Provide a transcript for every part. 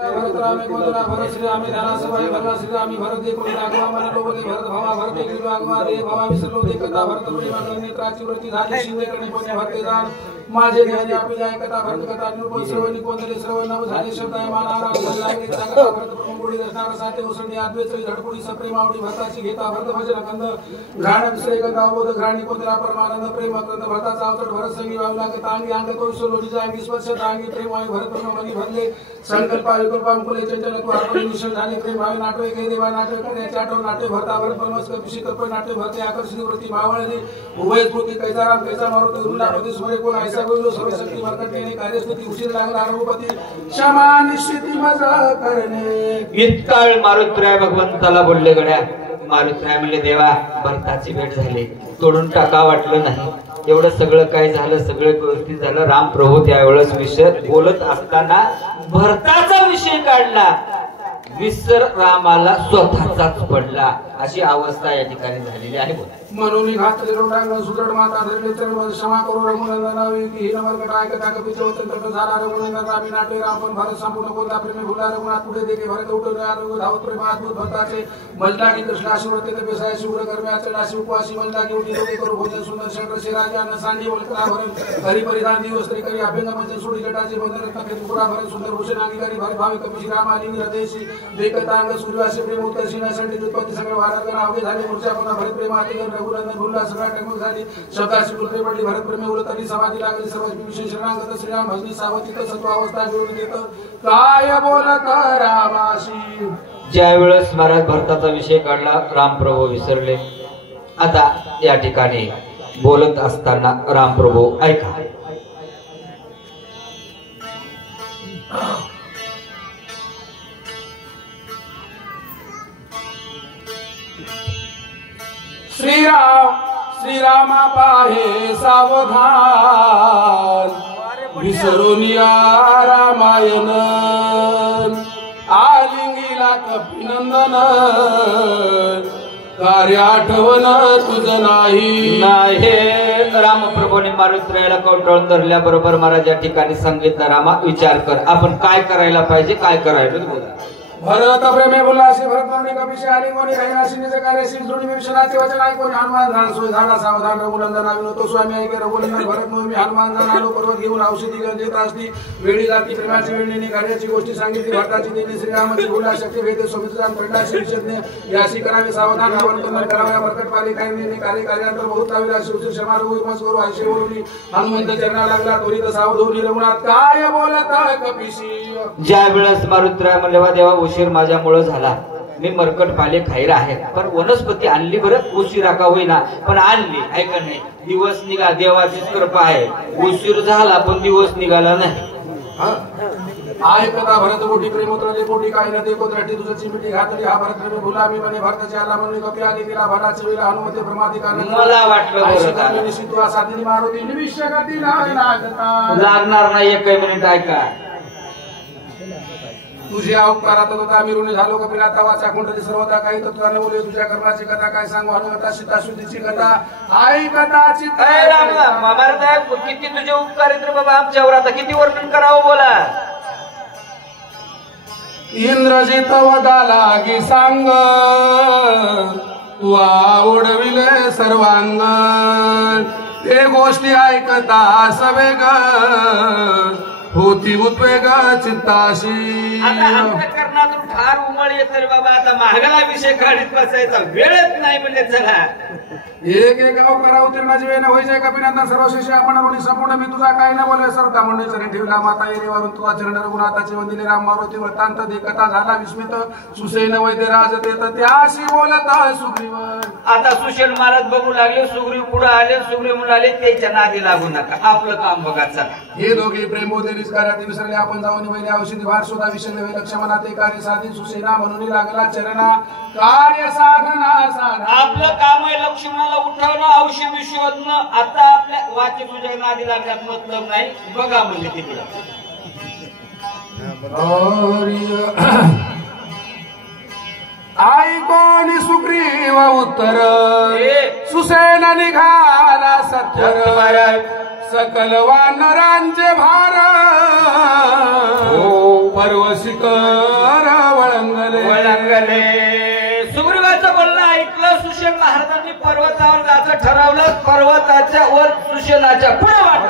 भरत रामे कोदरा भरत श्री रामे धना सवाई भरला श्री रामी भरत दे कोणी आगवा मन लोबले भरत भावा भरत गिलो आगवा दे भावा विसरलो दे कथा भरत प्रेमा नेत्राची वृत्ती झाली शिवे करणे कोणी भरते दान माझे ध्यान आपली जाय कथा भरत कथा निरूपण श्रवणी कोंदले श्रवण नव झाले शब्दाय मानारा लागले सांगता भरत प्रमुडी दर्शनावर साते उसंडी आद्वेचरी धडपुडी सप्रेमावडी भरताची घेता भरत भजन कंद घाण विषय कथा बोध घाणी कोंदला परमानंद प्रेम कंद भरताचा अवतट भरत संगी वावला के तांगी अंग कौशल जांगी स्पर्श तांगी प्रेम आहे भरत प्रमणी भरले संकल्प कृपामुले चंचल तू आपण निश्चल झाले प्रेम भावे नाटवे के देवा नाटवे करण्याचे आठव नाट्य भरता भरत परमस कपिशी कर्प नाट्य भरते आकर्षित वृत्ती भावळले उभय स्फूर्ती कैसा राम कैसा मारुती उरुला प्रति सूर्य कोण ऐसा बोललो सर्व शक्ती मरकटणे कार्यस्थिती उशीर लागला रघुपती क्षमा निश्चिती मजा करणे इतकाळ मारुतराय भगवंताला बोलले गड्या मारुतराय म्हणले देवा भरताची भेट झाली तोडून टाका वाटलं नाही एवढं सगळं काय झालं सगळं व्यवस्थित झालं राम प्रभू त्यावेळेस विषय बोलत असताना भरताचा विषय काढला विसर रामाला स्वतःचाच पडला अशी अवस्था या ठिकाणी झालेली आहे म्हणून घातले रोडांग सुदृढ माता धरले चरण क्षमा करू रघुनंदनावी की हिन वर्ग काय कथा कपिच वतंत्र झाला रघुनंदन रामी नाट्य राम पण भरत संपूर्ण कोणता प्रेमी भुला रघुनाथ पुढे देखे भरत उठून आलो धावत प्रेम अद्भुत भरताचे मजला की कृष्णा शिवते ते बेसाय शिवर कर्म्याचे नाशी उपवासी मजला की उठी लोके करू भोजन सुंदर शंकर शिराजा न सांडी वलकला भरण हरी परिधान दिवस तरी करी अभ्यंग मंजन सोडी जटाचे बंधन रत्न पुरा भरण सुंदर भूषण अंगीकारी भर भावी कपिशी रामालिंग हृदयशी बेकतांग सूर्यवासी प्रेम उत्कर्षिणासाठी उत्पत्ती सगळे वारकन अवघे झाले मूर्छा पुन्हा भरत प्रेमाती रघुनंदन भुलला सगळा टकमक झाली शब्दाशी कुलपे पडली भरत प्रेमे उलतली समाधी लागली सर्व विशेष शरणागत श्रीराम भजनी सावचित सत्व अवस्था जोडून देत काय बोलत रामाशी ज्या वेळेस महाराज भरताचा विषय काढला रामप्रभू विसरले आता या ठिकाणी बोलत असताना रामप्रभू ऐका श्रीरामा पाहे सावधान विसरोनिया रामायण आलिंगीला कपिनंदन कार्य आठवण तुझ नाही रामप्रभूने मारुतरायाला कवटाळून धरल्याबरोबर महाराज या ठिकाणी सांगितलं रामा विचार कर आपण काय करायला पाहिजे काय करायला भरत प्रेमे बोलासे भरत म्हणणे कपिशी आली कोणी राहिनाशी निज कार्य श्री जोडी विभीषणाचे वचन ऐकून हनुमान झाला सोय झाला सावधान रघुनंदन विनोतो स्वामी ऐके रघुनंदन भरत मी हनुमान झाला पर्वत घेऊन औषधी गंजित असती वेळी जाती प्रेमाची वेळणी कार्याची गोष्टी सांगितली भरताची देवी श्रीरामाची बोला शक्ती भेदे सोमित्राम खंडाशी विषज्ञ याशी करावे सावधान रावण कराव्या प्रकट पाली काही कार्य कार्यांतर बहुत लाविला शिवची क्षमा रघु मस करू आयशे बोलली हनुमंत चरणा लागला त्वरित सावधून रघुनाथ काय बोलत कपिशी ज्या वेळेस मारुतराय म्हणले देवा उशीर माझ्यामुळे झाला मी मरकट पाले खायला आहे पण वनस्पती आणली बरं उशिरा का होईना पण आणली ऐका नाही दिवस निघा देवाचीच कृपा आहे उशीर झाला पण दिवस निघाला नाही ऐकता भरत मोठी प्रेम उतरले पोटी काही न देखो द्रष्टी तुझं चिमिटी घातली हा भरत प्रेम भुला मी म्हणे भरताची आला म्हणून कपी आली तिला भराची वेळा हनुमते प्रमादिका मला वाटलं निश्चित साधी मारुती निविष्यगती लागणार नाही एक मिनिट ऐका तुझ्या उपकारात होता आम्ही ऋणी झालो कपिला तवाचा कुंडली सर्वता काही तत्वाने बोले तुझ्या कर्माची कथा काय सांगू हनुमता सीताशुद्धीची कथा आई कथाची किती तुझे उपकार आहेत रे बाबा आमच्यावर आता किती वर्णन करावं बोला इंद्रजित वदाला गी सांग तू आवडविले सर्वांग ते गोष्टी ऐकता सवेग होती उद्वेग चित्ताशी कर्णातून फार उमळ येत रे बाबा आता महागाला विषय काढीत बसायचा वेळच नाही म्हणजे चला एक एक अवकारा उत्तीर्णाची वेळ व्हायचे कपिनंदन सर्व शिष्य आपण ऋणी संपूर्ण मी तुझा काही न बोलले सरता मंडळी चरण ठेवला माता येरीवरून तुझा चरण रघुनाथाचे वंदिले राम मारुती वृत्तांत देखता झाला विस्मित सुसेन वैद्य राज देत त्याशी बोलत सुग्रीव आता सुशेन महाराज बघू लागले सुग्रीव पुढे आले सुग्रीव म्हणाले त्याच्या नादी लागू नका आपलं काम बघा चला हे दोघे प्रेमोदे कार्यात विसरले आपण जाऊन वैद्य औषधी भार शोधा विषय लक्षमना ते कार्य साधी सुसेना म्हणून लागला चरणा कार्य साधना साधा आपलं काम आहे लक्ष्मणाला उठवणं औषधी शोधणं आता आपल्या वाचे तुझ्या नादी लागण्यात मतलब नाही बघा म्हणजे तिकडं आई कोणी सुग्रीव उत्तर सुसेना निघाला सत्वर सकल वानरांचे भार पर्वशिखर वळंगले. सुग्रीवाचं बोलणं ऐकलं. सुषेण महाराजांनी पर्वतावर जायचं ठरवलं. पर्वताच्या वर सुषेणाच्या पुढे वाटलं.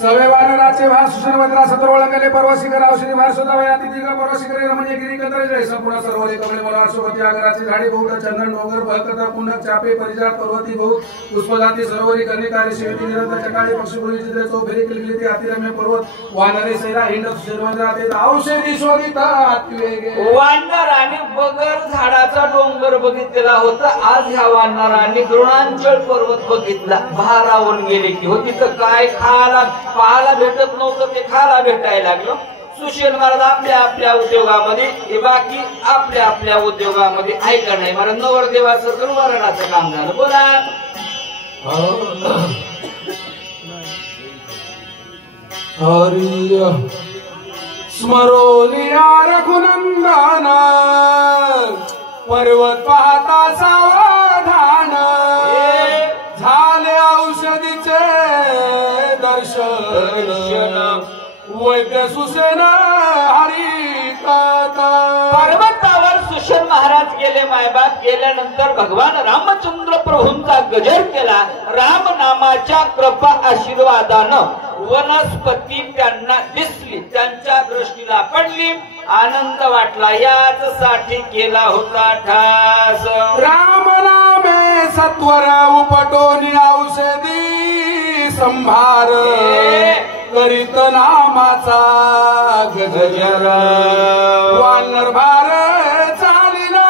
सवे वानराचे भार सुषेण वंदरा सतर वळंगले पर्वशिखर औषधी भार स्वतः तिघ पर्वशिखर म्हणजे गिरी कदळे संपूर्ण सर्वरी कमळे मला शोभती आगराची झाडी बहुट चंदन डोंगर भयकथा कुंडक चापे परिजात पर्वती बहु पुष्पजाती सरोवरी कन्निकारी शिवती निरंतर चकाळी पक्षीपुरी चित्रे तो फेरी किलकिली ते अतिरम्य पर्वत वानरे सैरा हिंड सुषेण वंदरा ते औषधी शोधित अतिवेगे. वानराने बगर झाडाचा डोंगर बघितलेला होता. आज ह्या वानरांनी द्रोणांचल पर्वत बघितला. भारावून गेले की हो तिथं काय खायला पाहायला भेटत नव्हतं ते खायला भेटायला लागलं. सुषेण महाराज आपल्या आपल्या उद्योगामध्ये बाकी आपल्या आपल्या उद्योगामध्ये ऐका नाही मला नवरदेवाचं गुरुवारणाचं काम झालं. बोला हरिय स्मरोनिया रघुनंदन पर्वत पाहता सावधान झाले औषधीचे दर्शन वैद्य सुषेण हरितात. पर्वतावर सुषेण महाराज गेले. मायबाप गेल्यानंतर भगवान रामचंद्र प्रभूंचा गजर केला. राम नामाच्या कृपा आशीर्वादानं वनस्पती त्यांना दिसली. त्यांच्या दृष्टीला पडली. आनंद वाटला. याच साठी केला होता ठास. राम नामे सत्वर उपटोनी औषधी संभार करीत नामाचा गजर वानर भार चालिला.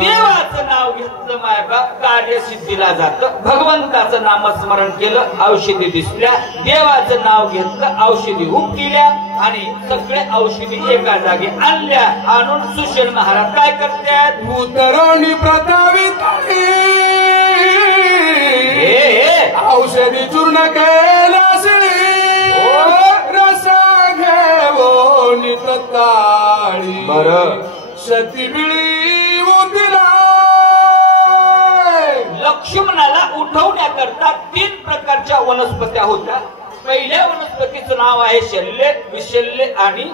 देवाचं नाव घेतलं मायबाप कार्यसिद्धीला जातं. भगवंताचं नामस्मरण केलं औषधी दिसल्या. देवाचं नाव घेतलं औषधी केल्या आणि सगळे औषधी एका जागी आणल्या. आणून सुषेण महाराज काय करतात उतरणी प्रतावित औषधी चूर्ण केला रसा घेऊन तत्काळी शती बिळी उदिला. लक्ष्मणाला उठवण्याकरता 3 प्रकारच्या वनस्पत्या होत्या. पहिल्या वनस्पतीचं नाव आहे शल्य विशल्य आणि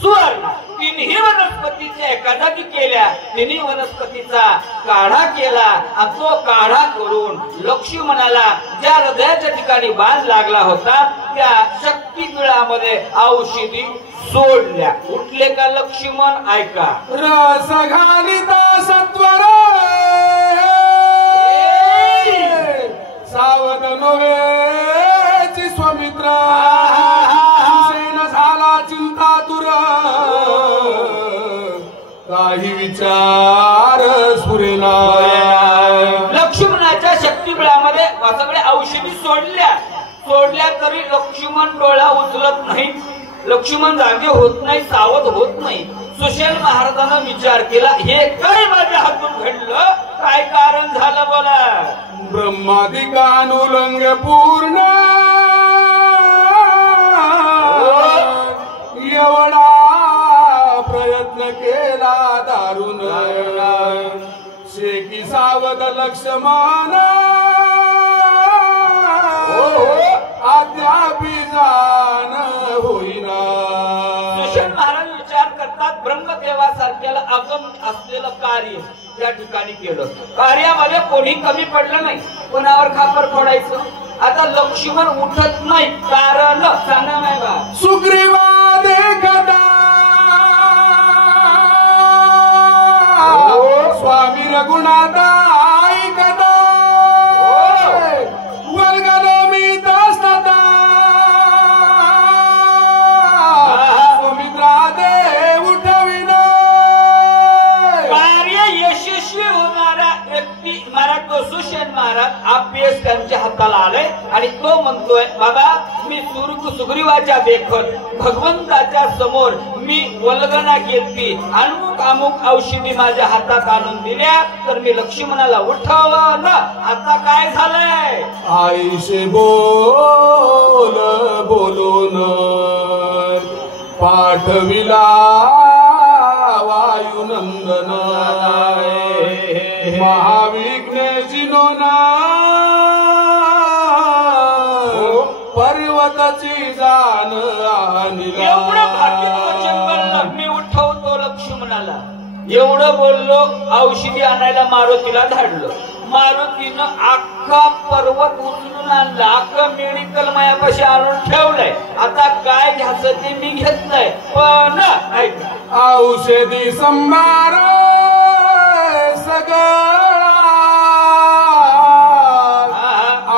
सुवर्ण. 3ही वनस्पतीच्या एका जागी केल्या. 3ही वनस्पतीचा काढा केला आणि तो काढा करून लक्ष्मणाला ज्या हृदयाच्या ठिकाणी बाण लागला होता त्या शक्तिबिळामध्ये औषधी सोडल्या. उठले का लक्ष्मण ऐका. रस घालिता सत्वर सावध नव्हेची स्वामित्र सुषेण झाला चिंतातुर काही विचार सुरेना. लक्ष्मणाच्या शक्तिबिळामध्ये सगळे औषधी सोडल्या तरी लक्ष्मण डोळा उचलत नाही. लक्ष्मण जागे होत नाही. सावध होत नाही. सुषेण महाराजांना विचार केला हे काय माझ्या हातून घडलं. काय कारण झालं बोला. ब्रह्मादिकानुलंग पूर्ण एवढा प्रयत्न केला दारुण शेकी सावध लक्ष्मण अद्यापि जाण होईना. सुषेण महाराज विचार करतात ब्रह्मदेवासारख्याला आगम असलेलं कार्य त्या ठिकाणी केलं. कार्यामध्ये कोणी कमी पडलं नाही. कोणावर खापर पडायचं. आता लक्ष्मण उठत नाही. कारण सांगा नाही बा. सुग्रीवा देखता स्वामी रघुनाथ ऐकता वर्गलो मी तस्तता सुमित्रा दे उठविना. कार्य यशस्वी होणारा व्यक्ती महाराज तो सुषेण महाराज अपयश त्यांच्या हाताला आलंय आणि तो म्हणतोय बाबा मी सुग्रीवाच्या देखत भगवंताच्या समोर मी वल्गना केली. अमुक औषधी माझ्या हातात आणून दिल्या तर मी लक्ष्मणाला उठवलं. आता काय झालंय. आईशे बोलून पाठविला वायुनंदन महावीर दशरथची जाण आणिला. एवढं भाकीत वचन बोललं मी उठवतो लक्ष्मणाला. एवढं बोललो औषधी आणायला मारुतीला धाडलो. मारुतीनं अख्खा पर्वत उचलून आणला. अख्खं मेडिकल मायापाशी आणून ठेवलंय. आता काय घ्यायचं ते मी घेतलंय. पण औषधी संभार सगळा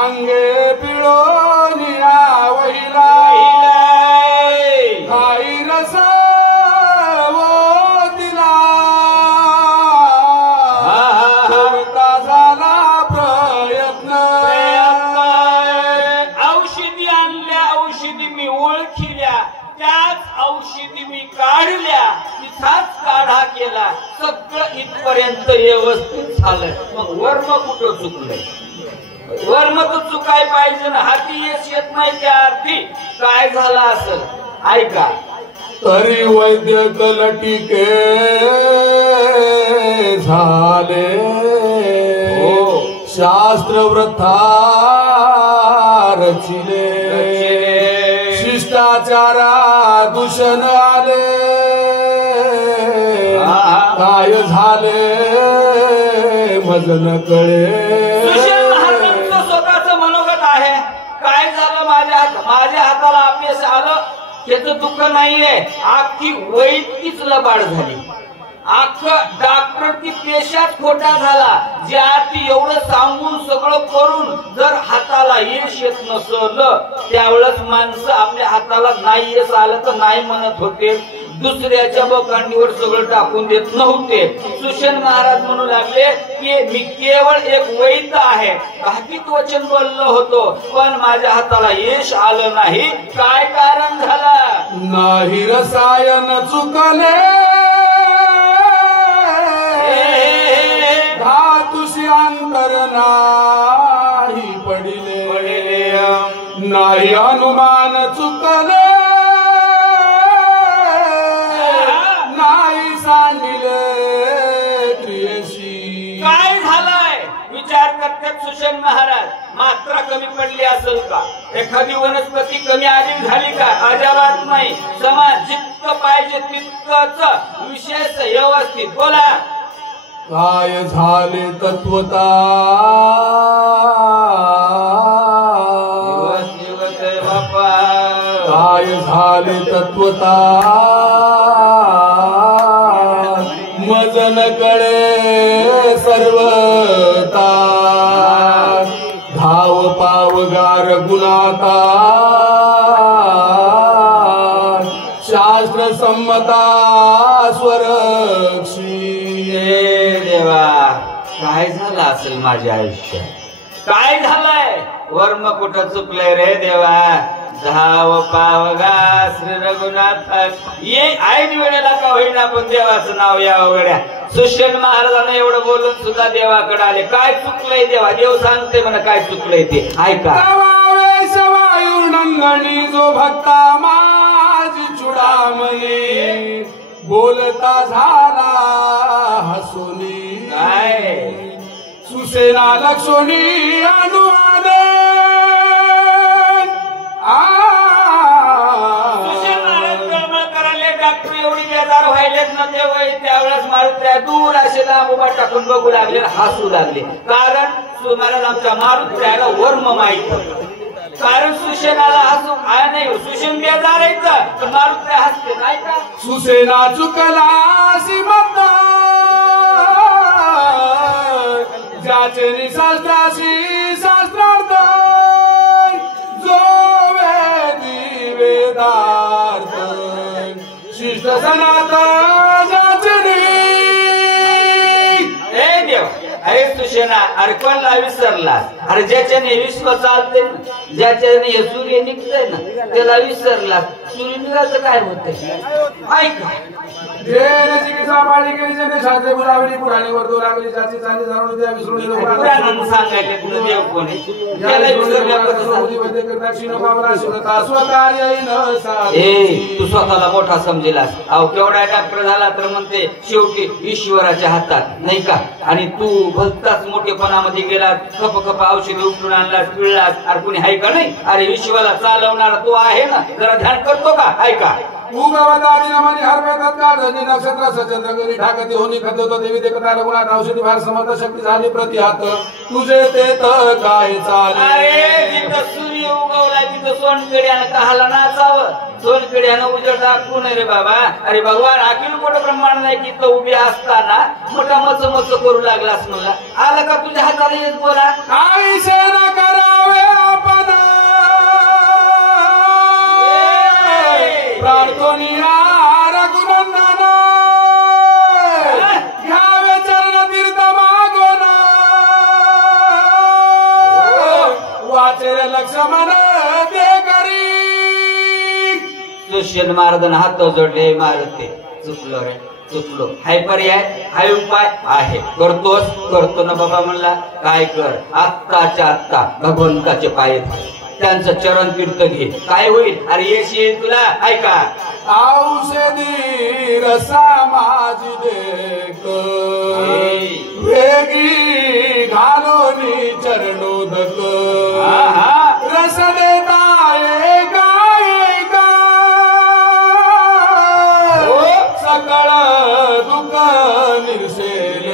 अंगे पिळोनिया वहिला. काही रस काढल्या तिथाच काढा केला. सगळं इथपर्यंत व्यवस्थित झालं. मग वर्म कुठं चुकलंय? वर्म तर चुकाय पाहिजे ना. हाती यश येत नाही त्या अर्थी काय झालं असेल ऐका. तरी वैद्य तलटिके झाले. शास्त्र वृथा रचिले. शिष्टाचारा दूषण आले. काय झाले मज न कळे. स्वतःच मनोगत आहे. काय झालं माझ्या हाताला अपयश आलं त्याचं दुःख नाहीये. अख्खी वैद्यकीच लबाड झाली. अख्खं डॉक्टर ती पेशात खोटा झाला. ज्या ती एवढं सांगून सगळं करून जर हाताला यश येत नसल त्यावेळेस माणसं आपल्या हाताला नाही यश आलं तर नाही म्हणत होते. दुसऱ्याच्या बोकांडीवर सगळं टाकून देत नव्हते. सुषेण महाराज म्हणू लागले की मी केवळ एक वैद्य आहे. भाकीत वचन बोललो होतो पण माझ्या हाताला यश आलं नाही. काय कारण झालं? नाही रसायन चुकले. धातुशी अंतर नाही पडिले. नाही अनुमान चुकले. नाही सांडिले क्रियेशी. काय झालंय विचार करतात सुषेण महाराज. मात्रा कमी पडली असेल का? एखादी वनस्पती कमी आली झाली का? अजिबात नाही. समाज जितकं पाहिजे तितकंच विशेष व्यवस्थित बोला. काय झाले तत्वता बापा. काय झाले तत्वता मजन कळे सर्वता. धाव पावगार गुणाता शास्त्र संमता स्वरक्षी. देवा काय झालं असेल माझ्या आयुष्यात? काय झालंय? वर्म कुठं चुकलंय रे देवा? धाव पावगा श्री रघुनाथ. ये ऐन वेळेला का होईना पण देवाचं नाव यावं गड्या. सुषेण महाराजांना एवढं बोलून सुद्धा देवाकडे आले. काय चुकलंय देवा? देव सांगते म्हणा काय चुकलंय ते ऐका. वायुर्नंगणी जो भक्ता माझी चुडामणी बोलता झाला हसुनी. काय सुसेना लक्ष्मी अनुवाद. डॉक्टर एवढी बेजार व्हायलेत ना त्यावेळेस मारुत्र्या दूर असे लांबोबा टाकून बघू लागले हसू लागले. कारण महाराज आमच्या मारुत्र्याला वर्म माहित होतं. कारण सुषेणाला हसू नाही. सुषेण बेजार आहे तर मारुत्र्या हसते नाही का? सुसेना चुकला श्रीमंत ज्याचे शास्त्राशी शास्त्रार्थ जो वेदी वेदार्थ शिष्ट सनातन जाचनी. हे देव अरे सुषेणा अरे कोणला विसरलास? अरे ज्याच्याने विश्व चालते ना, ज्याच्याने हे सूर्य निघतंय ना त्याला विसरलास. सूर्य निघायचं काय होतंय ऐका. शास्त्रे बुलावली पुराणी वर्दू लागली जाती चाली जाणून द्या विसरून सांगायचे तुला देव कोणी त्याला तू स्वतःला मोठा समजेलास. अहो केवढा डॉक्टर झाला तर म्हणते शेवटी ईश्वराच्या हातात नाही का? आणि तू भलताच मोठेपणामध्ये गेलास. खप खप औषधी उपटून आणलास पिळलास. अरे कुणी हाय का नाही? अरे विश्वाला चालवणारा तो आहे ना, जरा ध्यान करतो का? ऐका. उगवता दिनमानी हरवे तत्काळ धनी नक्षत्र सचंद्र गरी ठाकती होनी खतवत देवी देखता रघुनाथ औषधी भार समर्थ शक्ती झाली प्रतिहात तुझे ते तर काय चाले. अरे जिथं सूर्य उगवलाय तिथं सोनकड्यानं कहाला नाचावं, सोनकड्यानं उजेड दाखवू नये रे बाबा. अरे भगवान अखिल कोट ब्रह्मांड नाही की तो उभी असताना मोठा मच मच करू लागलास म्हणला. आलं का तुझ्या हाताला येत बोला? काही सेना करावे आपण प्रार्थनिया रघुनंदन घ्यावे चरण तीर्थ मागोन वाचेल लक्ष्मण ते करी. सुशील महाराजांना हात जोडले. मारते चुकलो रे चुकलो. हाय पर्याय, हाय उपाय आहे. करतोस? करतो ना बाबा म्हणला. काय कर, आत्ताच्या आत्ता भगवंताचे पाय त्यांचं चरण तीर्थ घे. काय होईल? अरे यश येईल तुला. ऐका. औषधी रसा माझी देख वेगी घालोनी चरणोदक रस देता एका एका सकळ दुःख निर्सेल.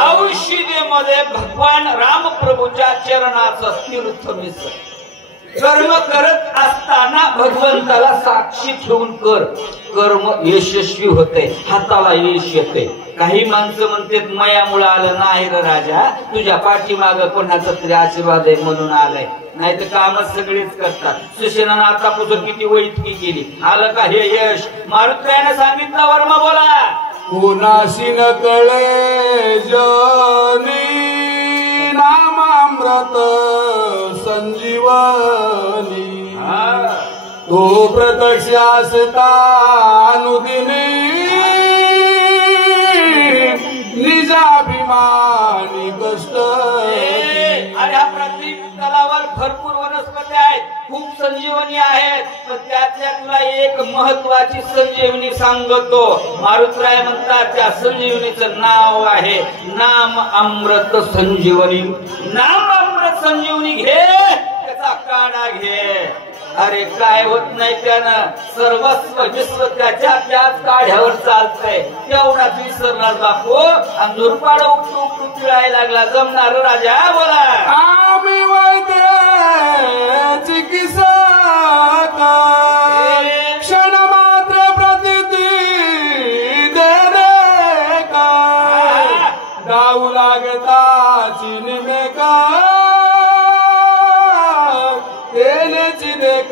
औषधीमध्ये भगवान रामप्रभूच्या चरणाचं तीर्थ मिसळ. कर्म करत असताना भगवंताला साक्षी ठेवून कर. कर्म यशस्वी होते, हाताला यश येते. काही माणसं म्हणतात मयामुळे आलं नाही रे राजा, तुझ्या पाठीमाग कोणाचा तरी आशीर्वाद आहे म्हणून आलाय. नाही तर कामच सगळीच करतात. सुशेनानं आतापासून किती वैतकी केली. आलं का हे यश? मारुतीने सांगितलं वर्मा बोला. कोणाशी न कळे जनी नामामृत संजीवनी तो प्रत्यक्ष असता अनुदिनी निजाभिमानी कष्ट. अरे हा पृथ्वी तलावर भरपूर वनस्पती आहेत, खूप संजीवनी आहेत. पण त्यातल्या तुला एक महत्वाची संजीवनी सांगतो. मारुतराय म्हणतात त्या संजीवनीचं नाव आहे नाम अमृत संजीवनी. नाम अमृत संजीवनी घे, त्याचा काढा घे. अरे काय होत नाही त्यानं, सर्वस्व विश्व त्याच काढ्यावर चालतंय. तेवढाच विसरणार बापू आणि दुर्पाड उपटू पिळायला लागला. जमणार राजा बोला. आम्ही वैद्य चिकित्सक क्षण मात्र प्रतीती दे का गाऊ लागता चिन्मे का तेलेची देक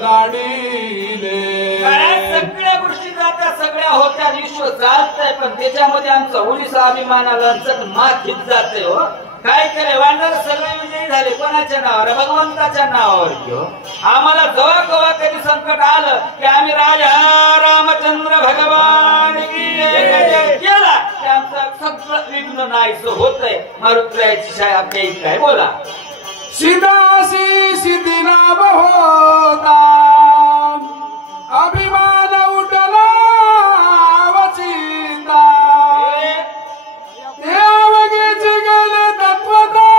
नाडीले. सगळ्या गोष्टी जात्या, सगळ्या होत्या, विश्व चालतंय. पण त्याच्यामध्ये आमचा ओडिसा अभिमानाला मातीत जाते हो. काय केलंय? वानर सगळे विजयी झाले. कोणाच्या नावावर? भगवंताच्या नावावर. घेऊ आम्हाला जवळ कवा कधी संकट आलं की आम्ही राजा रामचंद्र भगवान केला की आमचं सगळं विघ्न नाहीचं होतंय. मारुतीची शाळा आपल्या इथं आहे. बोला. सिदासी सिद्धी नाम होता अभिमान उठला वचिता ते अवघेचे गेले तत्वता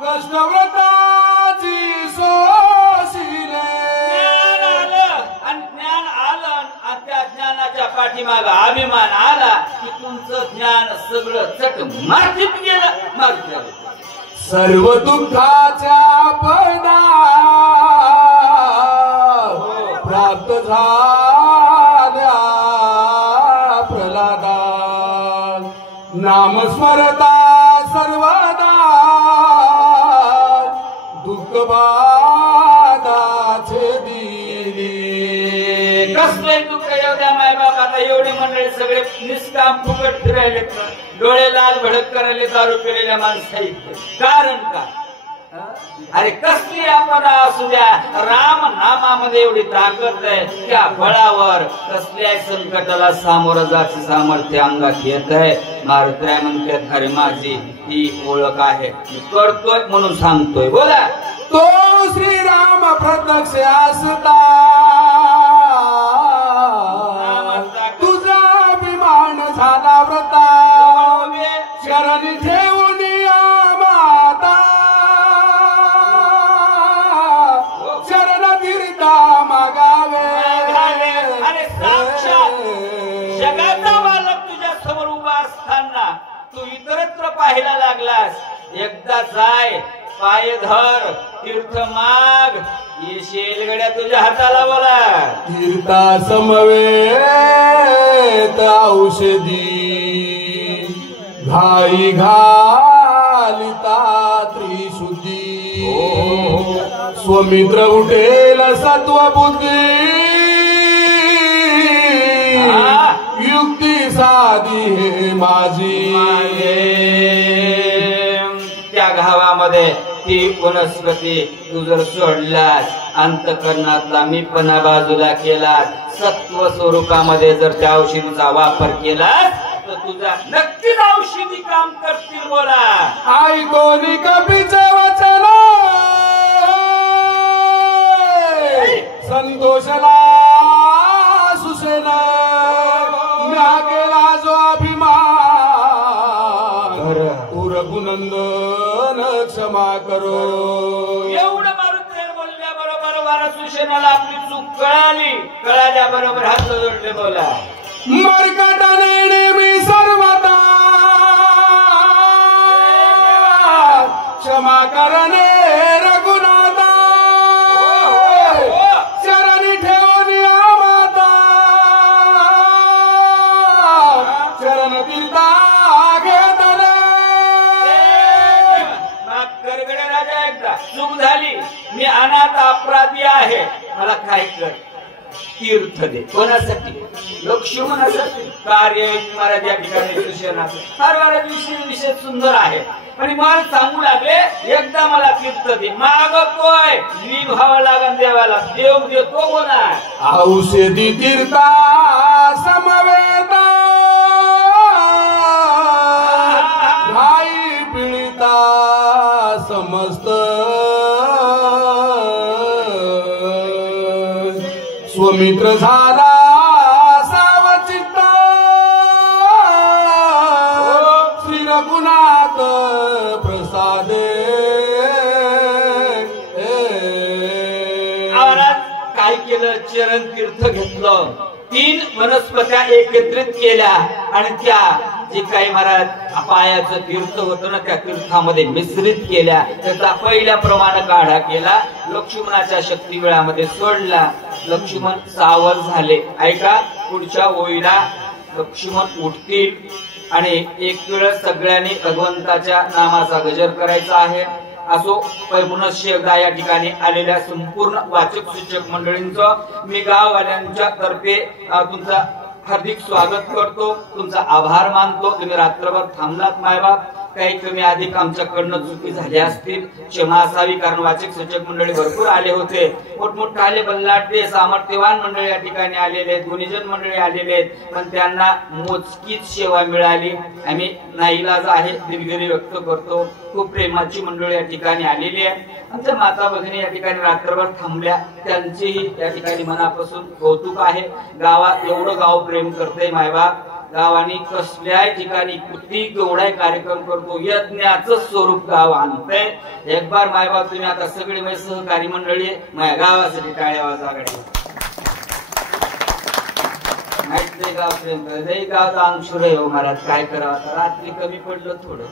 कृष्णव्रताची सोशिले. ज्ञान आलं आणि ज्ञान आलं आणि त्या ज्ञानाच्या पाठीमागं अभिमान आला की तुमचं ज्ञान सगळं चट मातीत गेलं. मारुती सर्व दुःखाच्या पैदा प्राप्त झाल्या प्रल्हादा नामस्मरता सर्वदा दुःख बाधाचे दिली. कसले दुःख येऊ द्या माय बाप. आता एवढी मंडळी सगळे निष्काम फुकट फिरायले, डोळे लाल भडक करायले दारू पिलेल्या माणसा. कारण का? अरे कसली आपण असू द्या, राम नामामध्ये एवढी ताकद आहे. त्या बळावर कसल्याही संकटाला सामोरं जायचं सामर्थ्य अंगात येत आहे. मारुतीराय म्हणतात अरे माझी ही ओळख आहे, मी करतोय म्हणून सांगतोय. बोला. तो श्रीराम प्रत्यक्ष असता तुझा अभिमान झाला व्रता शरणी ठेवून पाहायला लागलास एकदा जाय पाय धर तीर्थ माग येशील गड्या तुझ्या हाताला बोला तीर्था समवेत औषधी घाई घालिता त्रिशुद्धी स्वमित्र उठेल सत्वबुद्धी युक्ती साधी हे माझी त्या घावामध्ये ती वनस्पती तू जर सोडलास अंतकरणातला मीपणा बाजूला केलास सत्व स्वरूपामध्ये जर त्या औषधीचा वापर केलास तर तुझा नक्कीच औषधी काम करतील बोला आई कोणी कपीचे वचन संतोषला सुसेना म्या केला जो अभिमान रघुनंदन क्षमा करो एवढं मारुतीने बोलल्या बरोबर मला सुसेनाला आपली चूक कळाल्या बरोबर हात जोडले बोला मरकटाने नेहमी सर्वदा क्षमा करणे रघुनाथा चरणी ठेवून आमाता चरण तीर्था घेतले करगडे राजा एकदा चूक झाली मी अनाथ अपराधी आहे मला काय कर तीर्थ दे कोणासाठी लक्ष्मणासाठी कार्य महाराज या ठिकाणी सुशेनाचं फार विषय सुंदर आहे आणि मला सांगू लागले एकदा मला तीर्थ दे मागतोय मी भावा लागन देवाला देव देतो कोणा औषधी तीर्था समवेता घाई पीडिता समस्त स्वमित्र झाला सावचित्त श्री रघुनाथ प्रसादे काय केलं चरण तीर्थ घेतलं 3 वनस्पत्या एकत्रित केल्या आणि त्या जे काही महाराज पायाचं तीर्थ होतं ना त्या तीर्थामध्ये मिश्रित केल्या त्याचा पहिल्याप्रमाणे काढा केला लक्ष्मणाच्या शक्ती वेळामध्ये सोडला लक्ष्मण सावध झाले ऐका पुढच्या ओळीला लक्ष्मण उठतील आणि एक वेळ सगळ्यांनी भगवंताच्या नामाचा गजर करायचा आहे असो पुनश्च एकदा या ठिकाणी आलेल्या संपूर्ण वाचक सूचक मंडळींचं मी गाववाल्यांच्या तर्फे तुमचा हार्दिक स्वागत करतो तुमचा आभार मानतो तुम्ही रात्रभर थांबलात मायबाप काही कमी अधिक आमच्याकडनं चुकी झाल्या असतील क्षमा असावी कारण वाचक सूचक मंडळी भरपूर आले होते मोठमोठाले बल्लाटे सामर्थ्यवान मंडळी या ठिकाणी आलेले आहेत गुणीजन मंडळी आलेले आहेत पण त्यांना मोजकीच सेवा मिळाली आम्ही नाईलाज आहे दिलगिरी व्यक्त करतो खूप प्रेमाची मंडळी या ठिकाणी आलेली आहे आमच्या माता भगिनी या ठिकाणी रात्रभर थांबल्या त्यांचेही या ठिकाणी मनापासून कौतुक आहे गावात एवढं गाव प्रेम करते मायबाप गावाने कसल्याही ठिकाणी किती केवढाही कार्यक्रम करतो यज्ञाचं स्वरूप गाव आणतंय एक बार मायबाप तुम्ही आता सगळे माझे सहकारी मंडळी माझ्या गावासाठी टाळ्या वाजवा माहित नाही गाव प्रेम करत गावचा अंशुर आहे हो महाराज काय करावं आता रात्री कमी पडलं थोडं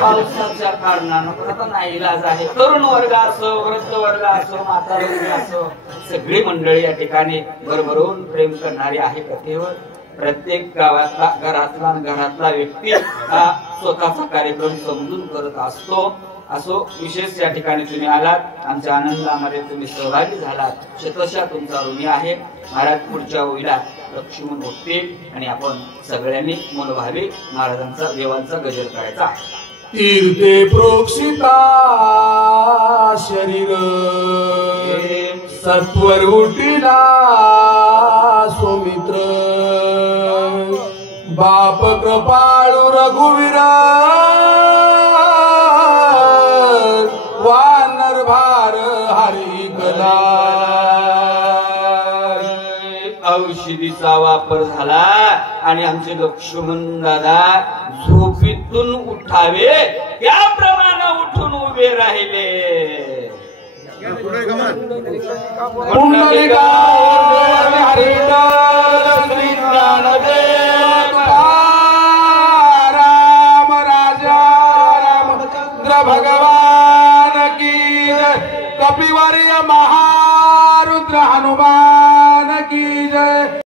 पावसाच्या कारणानं पण आता नाईलाज आहे तरुण वर्ग असो वृद्ध वर्ग असो माता वर्ग असो सगळी मंडळी या ठिकाणी भरभरून प्रेम करणारी आहे कथेवर प्रत्येक गावातला घरातला व्यक्ती हा स्वतःचा कार्यक्रम समजून करत असतो असो विशेष या ठिकाणी तुम्ही आलात आमच्या आनंदामध्ये तुम्ही सहभागी झालात शतशः तुमचा ऋणी आहे महाराज पुढच्या ओळीला लक्ष्मण होतील आणि आपण सगळ्यांनी मनोभावे महाराजांचा देवांचा गजर करायचा आहे तीर्थे प्रोक्षिता शरीर सत्वर उठिला स्वमित्र बाप कृपाळू रघुवीर वानर भार हरी कला औषधीचा वापर झाला आणि आमचे लक्ष्मण दादा झोपेतून उठावे त्याप्रमाणे उठून उभे राहिले पुंडलिका राम राजा कपिवर्य महारुद्र हनुमान